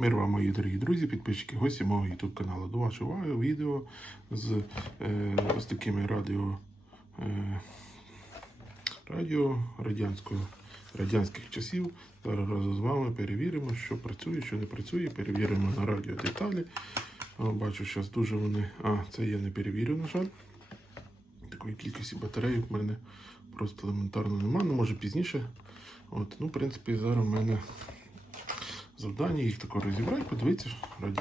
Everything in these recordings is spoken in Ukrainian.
Мир вам, мої дорогі друзі, підписчики, гості мого YouTube каналу. До вашої уваги відео з е, ось такими радіо, е, радіо радянського, радянських часів. Зараз разом з вами перевіримо, що працює, що не працює. Перевіримо на радіо деталі. Бачу, зараз дуже вони. А, це я не перевірю, на жаль. Такої кількості батарей в мене просто елементарно немає. Ну, може пізніше. От, ну, в принципі, зараз в мене завдання їх тако розібрати, подивитися раді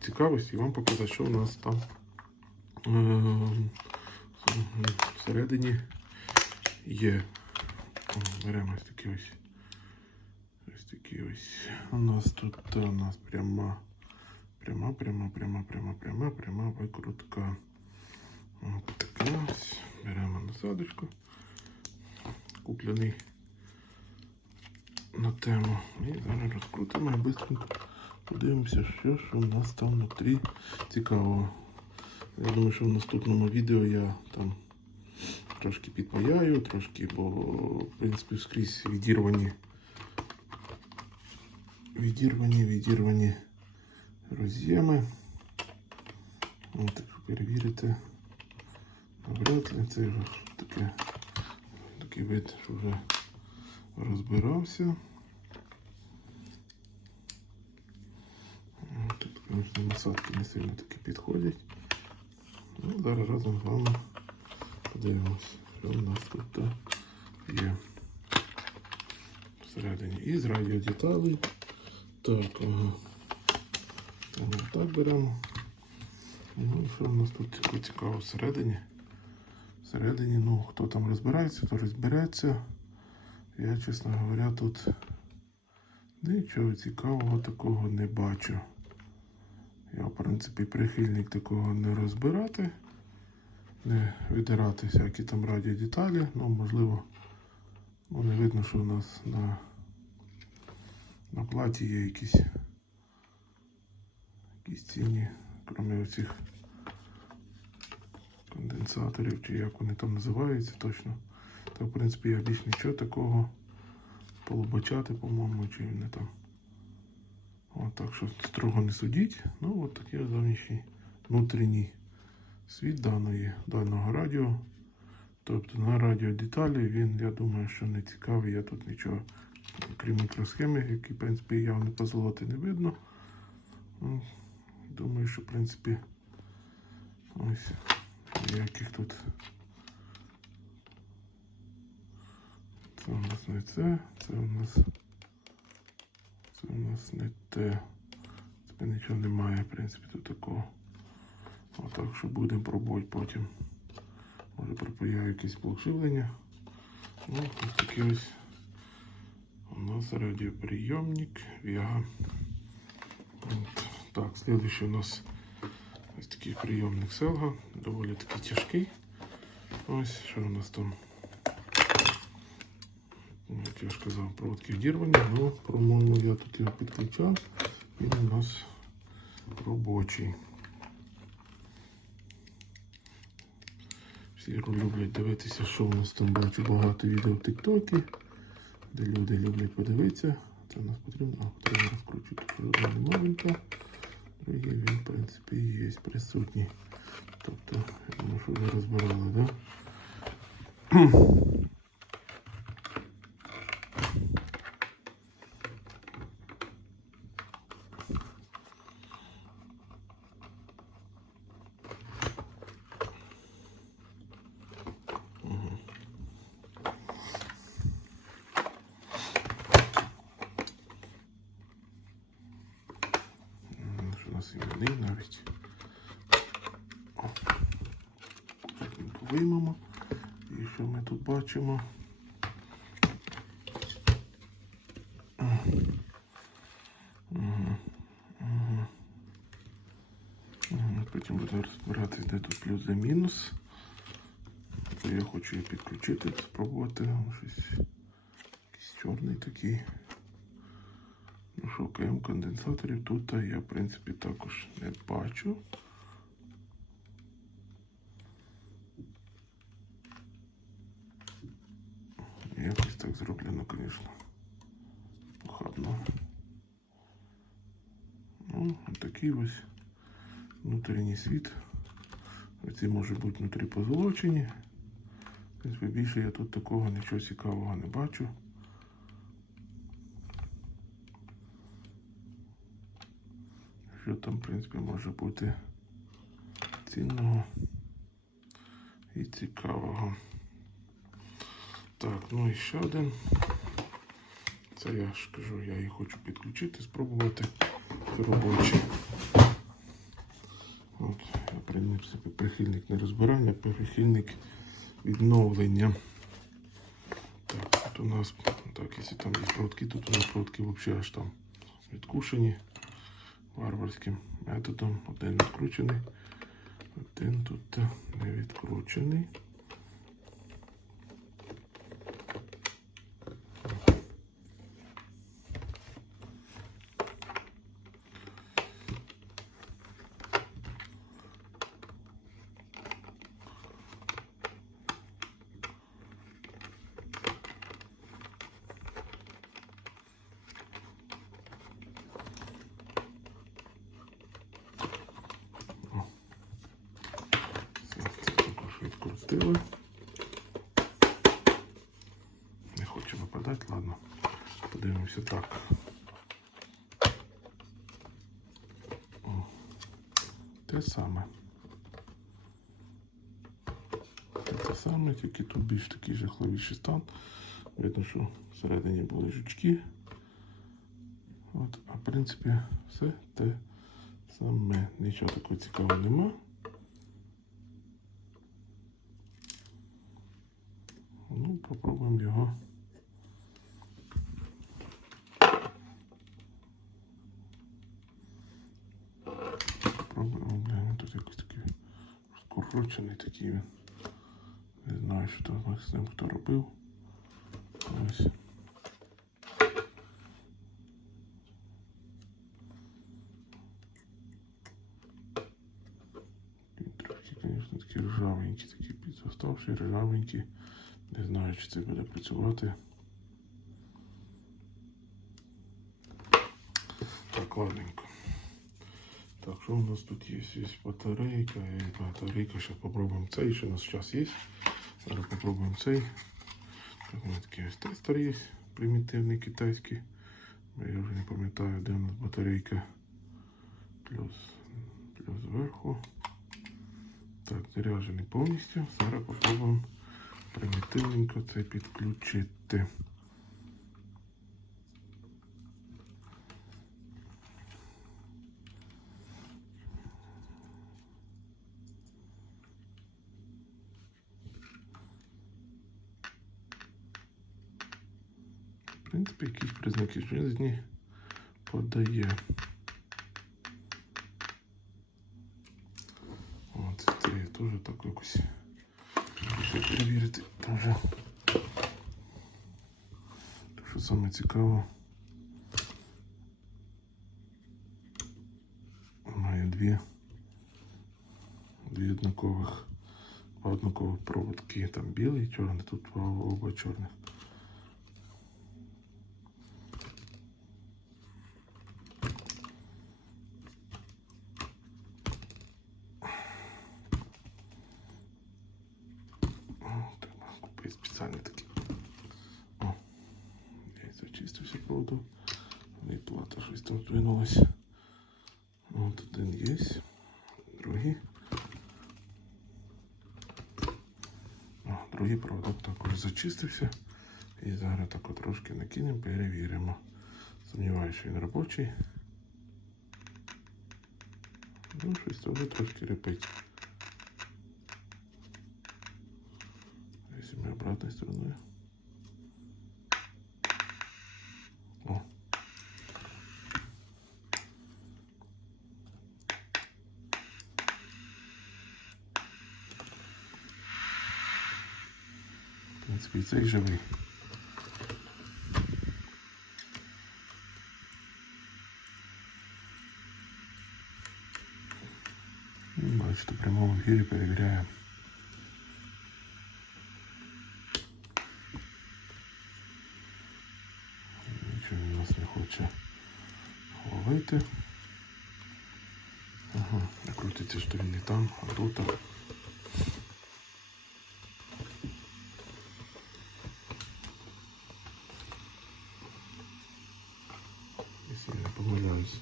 цікавості і вам показати, що у нас там е, всередині є. Беремо ось такі ось. Ось такі ось. У нас тут у нас пряма, пряма, пряма, пряма, пряма, пряма, пряма викрутка. От така ось. Беремо насадочку. Куплений на тему. І зараз розкрутимо і швидко подивимося, що ж у нас там внутрі цікавого. Я думаю, що в наступному відео я там трошки підпаяю, трошки, бо в принципі скрізь відірвані. Відірвані, відірвані роз'єми. Перевірити, навряд ли це вже таке, такий вид, що вже розбирався. Тут, звісно, насадки не сильно таки підходять. Ну, зараз разом з вами подивимось, що у нас тут є всередині. Із радіодеталей. Так, ага. Ага, так беремо. Ну і що у нас тут цікаво всередині? Всередині, ну, хто там розбирається, то розбереться. Я, чесно говоря, тут нічого цікавого такого не бачу. Я, в принципі, прихильник такого не розбирати, не видирати всякі там радіодеталі. Ну, можливо, ну, не видно, що у нас на, на платі є якісь, якісь ціні, крім оцих конденсаторів, чи як вони там називаються точно. Та, в принципі, я більш нічого такого полубачати, по-моєму, чи не там. От, так що строго не судіть. Ну, от такий зовнішній внутрішній світ даної, даного радіо. Тобто на радіодеталі він, я думаю, що не цікавий. Я тут нічого, крім мікросхеми, які, в принципі, явно позолоти не видно. Ну, Думаю, що, в принципі, ось ніяких тут. Це у нас не це, це у нас. Це у нас не те. Це нічого немає, в принципі, тут такого. Отак, що будемо пробувати потім. Може пропаяю якесь блок. Ну, ось такий ось у нас радіоприйомник. От. Так, следующий у нас ось такий прийомник Селга. Доволі такий тяжкий. Ось, що у нас там. Як я ж казав, проводки відірвані, але, по-моєму, я тут його підключав. Він у нас робочий. Всі люблять дивитися, що у нас там бачу багато відео в Тіктокі, де люди люблять подивитися. Це у нас потрібно. А, потрібно розкручувати одна маленька. Другий він, в принципі, є присутній. Тобто, я що вже розбирали, так? Да? Іменний навіть. Потім виймемо. І що ми тут бачимо? Потім буду розбирати, де тут плюс і мінус. Я хочу її підключити, спробувати. Щось чорний такий. Що, конденсаторів тут я, в принципі, також не бачу. Якось так зроблено, звісно. Похабно. Ну, такий ось внутрішній світ. Ці може бути внутрі позолочені. Принципі, більше я тут такого нічого цікавого не бачу. Що там, в принципі, може бути цінного і цікавого. Так, ну і ще один. Це я ж кажу, я її хочу підключити, спробувати це робоче. От, я в принципі прихильник не розбирання, прихильник відновлення. Так, тут у нас, так, якщо там є проводки, тут у нас проводки взагалі аж там відкушені варварським методом. Один відкручений, один тут не відкручений. Все, це також відкрутили. Не хочу випадати, ладно. Подивимося так. О, те саме. Те саме, тільки тут більш такий жахливіший стан. Видно, що всередині були жучки. От, а в принципі, все те саме. Нічого такого цікавого нема. Ну, попробуємо його. Попробуємо, блин, тут якось такий скорочений такий він. Не знаю, що там з ним хто робив. Ось. Він Трошки, звісно, ржавенькі, такі підзоставші, ржавенькі. Не знаю, чи це буде працювати. Так, ладненько. Так, що у нас тут є? Є батарейка, і батарейка. Зараз попробуємо цей, що у нас зараз є. Зараз попробуємо цей. Так, у нас такий тестер є, примітивний китайський. Я вже не пам'ятаю, де у нас батарейка. Плюс, плюс зверху. Так, заряджений повністю. Зараз попробуємо примітивненько це підключити. принципі, якісь признаки житті подає. От, це я теж так якось Хочу перевірити теж. Що саме цікаво. Має дві. Дві однакових, два однакових проводки. Там білий, чорний, тут два оба чорних. Купити спеціальний такий. О, я зачистився, правда. І плата щось там здвинулась. От один є. Другий. О, другий проводок також зачистився. І зараз так от трошки накинемо, перевіримо. Сумніваюся, що він робочий. Ну, щось теж трошки репить. обратной стороной. О. В принципі, і цей живий. Ну, Бачите, в прямому ефірі перевіряємо. Не. Ага, крутиться, що він не там, а тут. Якщо я не помиляюсь.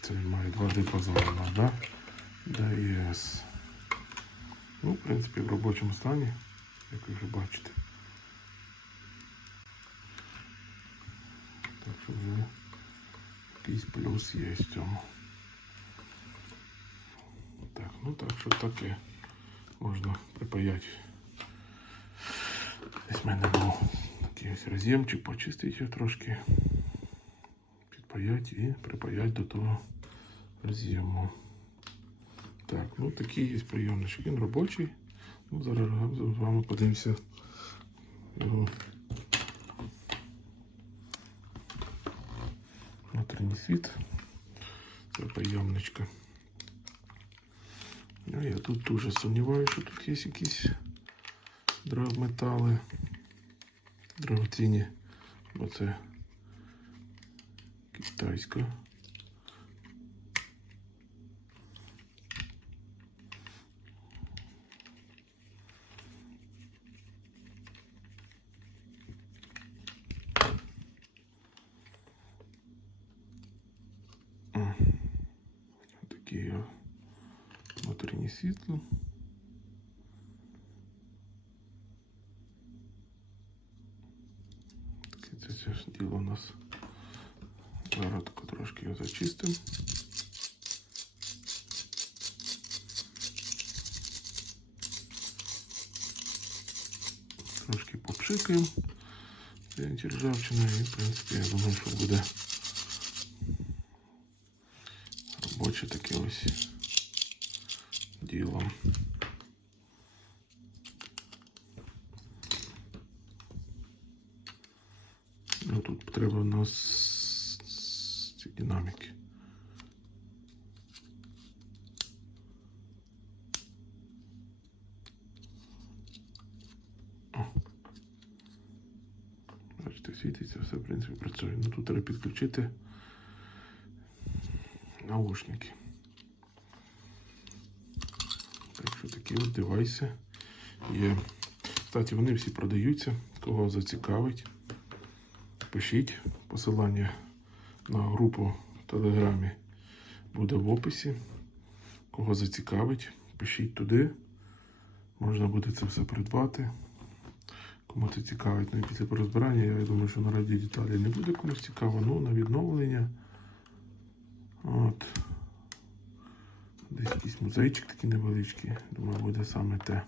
Це він має два дипазона, да? ДС. Ну, в принципі, в робочому стані, як ви вже бачите. Так що вже якийсь плюс є в цьому. Так, ну так що таке можна припаяти. Десь в мене був такий ось роз'ємчик, почистити його трошки, підпаяти і припаяти до того роз'єму. Так, ну такий є прийомничок. Він робочий. Ну, зараз з вами подивимося його внутрішній світ. Це прийомничка. А я тут дуже сумніваюся, що тут є якісь драгметали дорогоцінні, бо це китайська. світло. Таке це, це ж діло у нас. Зараз тако трошки його зачистимо. Трошки попшикаємо. Це ржавчина і, в принципі, я думаю, що буде робоче таке ось Діло. Ну, тут треба у нас динаміки. Бачите, світиться, все, в принципі, працює. Ну тут треба підключити наушники. Так що такі от девайси є. Кстати, вони всі продаються. Кого зацікавить, пишіть. Посилання на групу в Телеграмі буде в описі. Кого зацікавить, пишіть туди. Можна буде це все придбати. Кому це цікавить, ну після розбирання, я думаю, що на раді деталі не буде комусь цікаво, ну на відновлення. От. Десь якийсь музейчик такий невеличкий. Думаю, буде саме те.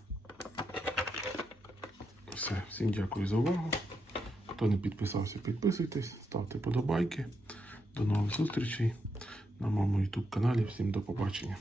Все, всім дякую за увагу. Хто не підписався, підписуйтесь, ставте подобайки. До нових зустрічей на моєму YouTube каналі. Всім до побачення.